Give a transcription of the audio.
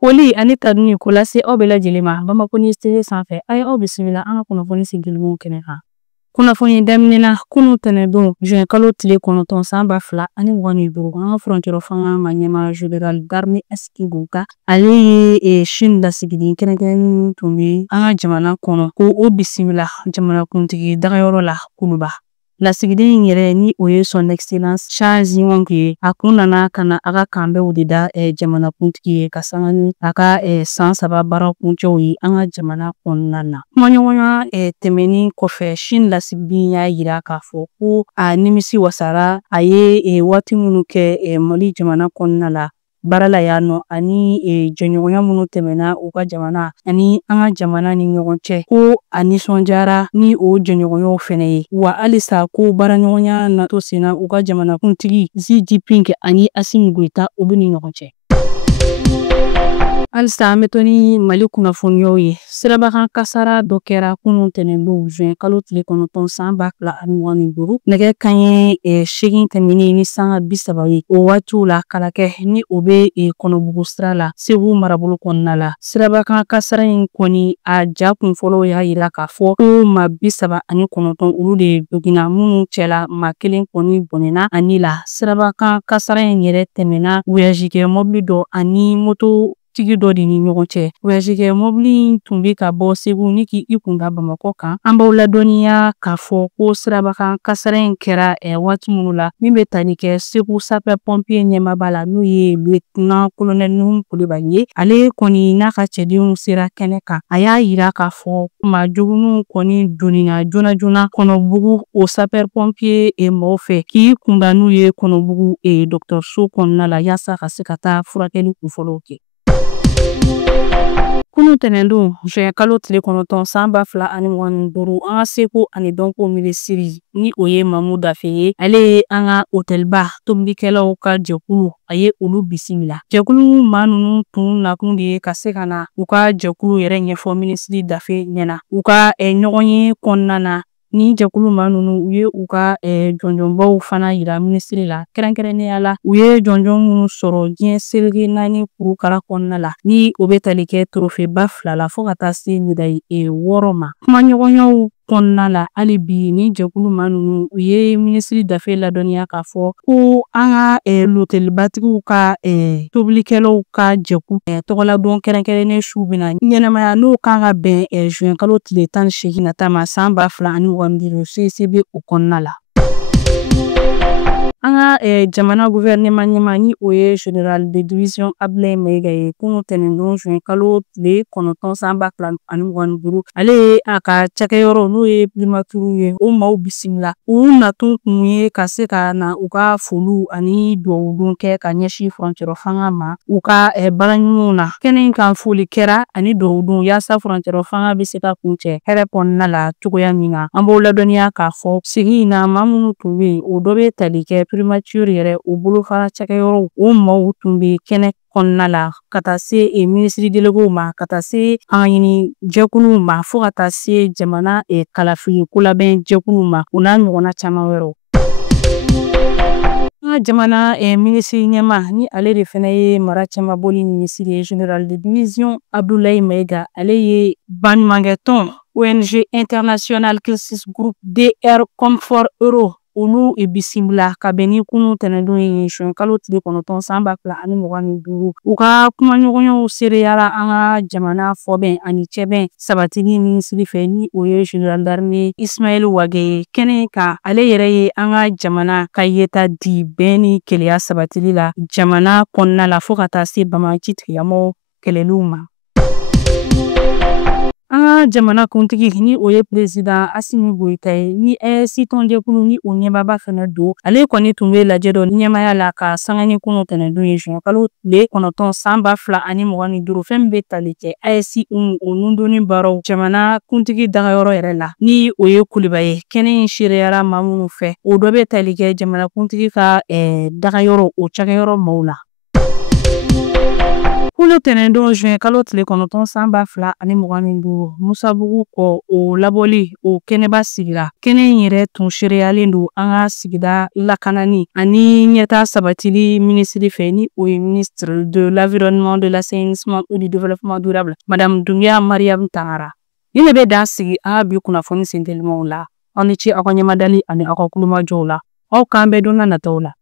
Foli ani tanu ko lase aw bɛɛ lajɛlen ma Bamakɔ News TV sanfɛ a ye aw bisimila an ka kunnafoni sigilenw kɛnɛ kan. Kunnafoni daminɛna kunun tɛnɛndon juin kalo tile 9 san 2025 an ka furancɛrɔ fanga ma ɲɛma général d'armée Asimi Goïta ale ye Chine lasigiden kɛrɛnkɛrɛnnen tun bɛ an ka jamana kɔnɔ ko o bisimila jamanakuntigi dagayɔrɔ la kuluba. Lasigiden in yɛrɛ ni o ye son excellence Charles Xiong ye a kun nana ka na a ka kanbɛnw de da jamanakuntigi ye ka sanga ni a ka san 3 baara kuncɛw ye an ka jamana kɔnɔna na. Kumaɲɔgɔnya tɛmɛnin kɔfɛ Chine lasigiden y'a yira k'a fɔ ko a nimisi wasara a ye waati minnu kɛ Mali jamana kɔnɔna la baara la yan nɔ ani jɛɲɔgɔnya minnu tɛmɛna u ka jamana ani an ka jamana ni ɲɔgɔn cɛ ko a nisɔndiyara ni o jɛɲɔgɔnyaw fɛnɛ ye wa halisa ko baaraɲɔgɔnya nato senna u ka jamanakuntigi Xi Jinping ani Asimi Goïta u bɛ ni ɲɔgɔn cɛ. Halisa an bɛ to ni Mali kunnafoniyaw ye. Sirabakan kasara dɔ kɛra kunun tɛnɛndon juin kalo tile 9 san 2025 nɛgɛ kanɲɛ 8 tɛmɛnen ni sanga 30 ye o waatiw la kalakɛ ni o bɛ Kɔnɔbugu sira la Segu marabolo kɔnɔna la. Sirabakan kasara in kɔni a ja kun fɔlɔ y'a yira k'a fɔ ko maa 39 olu de joginna minnu cɛla maa 1 kɔni bɔnɛna a ni la. Sirabakan kasara in yɛrɛ tɛmɛna voyagekɛ mɔbili dɔ ani moto tigi dɔ de ni ɲɔgɔn cɛ. Voyagekɛ mɔbili tun bɛ ka bɔ Segu ni k'i kunda Bamakɔ kan. An b'aw ladɔnniya k'a fɔ ko sirabakan kasara in kɛra waati minnu la min bɛ tali kɛ Segu sapeur pompier ɲɛmaaba la n'o ye lieutenant colonel Nuhu Kulibali ye. Ale kɔni n'a ka cɛdenw sera kɛnɛ kan a y'a yira k'a fɔ maa juguninw kɔni donnina joona joona Kɔnɔbugu o sapeur pompier mɔgɔw fɛ k'i kunda n'u ye Kɔnɔbugu dɔgɔtɔrɔso kɔnɔna la yaasa ka se ka taa furakɛli kunfɔlɔw kɛ. Kunun tɛnɛndon juin kalo tile 9 san 2025 an ka seko ani dɔnko minisiri ni o ye Mamu Dafe ye ale ye an ka hôtelba tobilikɛlaw ka jɛkulu a ye olu bisimila. Jɛkulu maa ninnu tun nakun de ye ka se ka na u ka jɛkulu yɛrɛ ɲɛfɔ minisiri Dafe ɲɛna u ka ɲɔgɔn ye kɔnɔna na. Ni jɛkulu maa ninnu u ye u ka jɔnjɔnbaw fana yira minisiri la kɛrɛnkɛrɛnnenya la u ye jɔnjɔn minnu sɔrɔ diɲɛ selege 4 kurukara kɔnɔna la ni o bɛ tali kɛ trophée ba 2 la fo ka taa se médaille 6 ma. Kumaɲɔgɔnyaw kɔnɔna la hali bi ni jɛkulu maa ninnu u ye minisiri Dafe ladɔnniya k'a fɔ ko an ka hôtelbatigiw ka tobilikɛlaw ka jɛkulu tɔgɔladon kɛrɛnkɛrɛnnen su bɛna ɲɛnamaya n'o kan ka bɛn juin kalo tile 18 nata ma san 2025 CCB o kɔnɔna la. An ka jamana gouvernement ɲɛma ni o ye général de division Abdoulaye Mayiga ye kunun tɛnɛndon juin kalo tile 9 san 2025 ale ye a ka cakɛyɔrɔ n'o ye primature ye o maaw bisimila u nakun kun ye ka se ka na u ka foliw ani duwawudon kɛ ka ɲɛsin furancɛrɔ fanga ma u ka baaraɲumanw na. Kɛnɛ in kan foli kɛra ani duwawudon yaasa furancɛrɔ fanga bɛ se ka kuncɛ hɛrɛ kɔnɔna la cogoya min na. An b'aw ladɔnniya k'a fɔ sigi in na maa minnu tun bɛ yen o dɔ bɛ tali kɛ primature yɛrɛ o bolofara cakɛyɔrɔw o maaw tun bɛ kɛnɛ kɔnɔna la ka taa se minisiri délégués ma ka taa se an ɲini jɛkuluw ma fo ka taa se jamana kalafili kolabɛn jɛkuluw ma o n'a ɲɔgɔnna caman wɛrɛw. An ka jamana minisiri ɲɛma ni ale de fana ye mara cɛmabɔli minisiri ye général de division Abdoulaye Mayiga ale ye baɲumankɛ tɔn ONG International Crisis Group DR Comfort Euro olu bisimila ka bɛn ni kunun tɛnɛndon ye juin kalo tile 9 san 2025 u ka kumaɲɔgɔnyaw sereyara an ka jamana fɔbɛn ani cɛbɛn sabatili minisiri fɛ ni o ye général d'armée Ismaël Wage ye. Kɛnɛ kan ale yɛrɛ ye an ka jamana ka yeta di bɛn ni keleya sabatili la jamana kɔnɔna la fo ka taa se banbagaci tigilamɔgɔw kɛlɛliw ma. An ka jamana kuntigi ni o ye président Asimi Goïta ye ni EAS tɔnjɛkulu ni o ɲɛmaaba fana don ale kɔni tun bɛ lajɛ dɔ ɲɛmaya la ka sanga ni kunun tɛnɛndon ye juin kalo tile 9 san 2025 fɛn min bɛ tali kɛ EAS o nundonni baaraw jamana kuntigi dagayɔrɔ yɛrɛ la ni o ye Kuliba ye. Kɛnɛ in sereyara maa minnu fɛ o dɔ bɛ tali kɛ jamana kuntigi ka dagayɔrɔ o cakɛyɔrɔ maaw la. Kunu tɛnɛndon juin kalo tile kɔnɔntɔn san 2025 Musabugu kɔ o labɔli o kɛnɛba sigira. Kɛnɛ in yɛrɛ tun seereyalen don an ka sigida lakanani ani ɲɛtaa sabatili minisiri fɛ ni o ye ministre de l'environnement, de l'assainissement et du développement durable Madame Doumbia Mariam Tangara. Ni ne bɛ dan sigi an ka bi kunnafoni sentelimaw la. Aw ni ce aw ka ɲɛmadali ani aw ka kulumajɔw la. Aw k'an bɛɛ don na nataw la.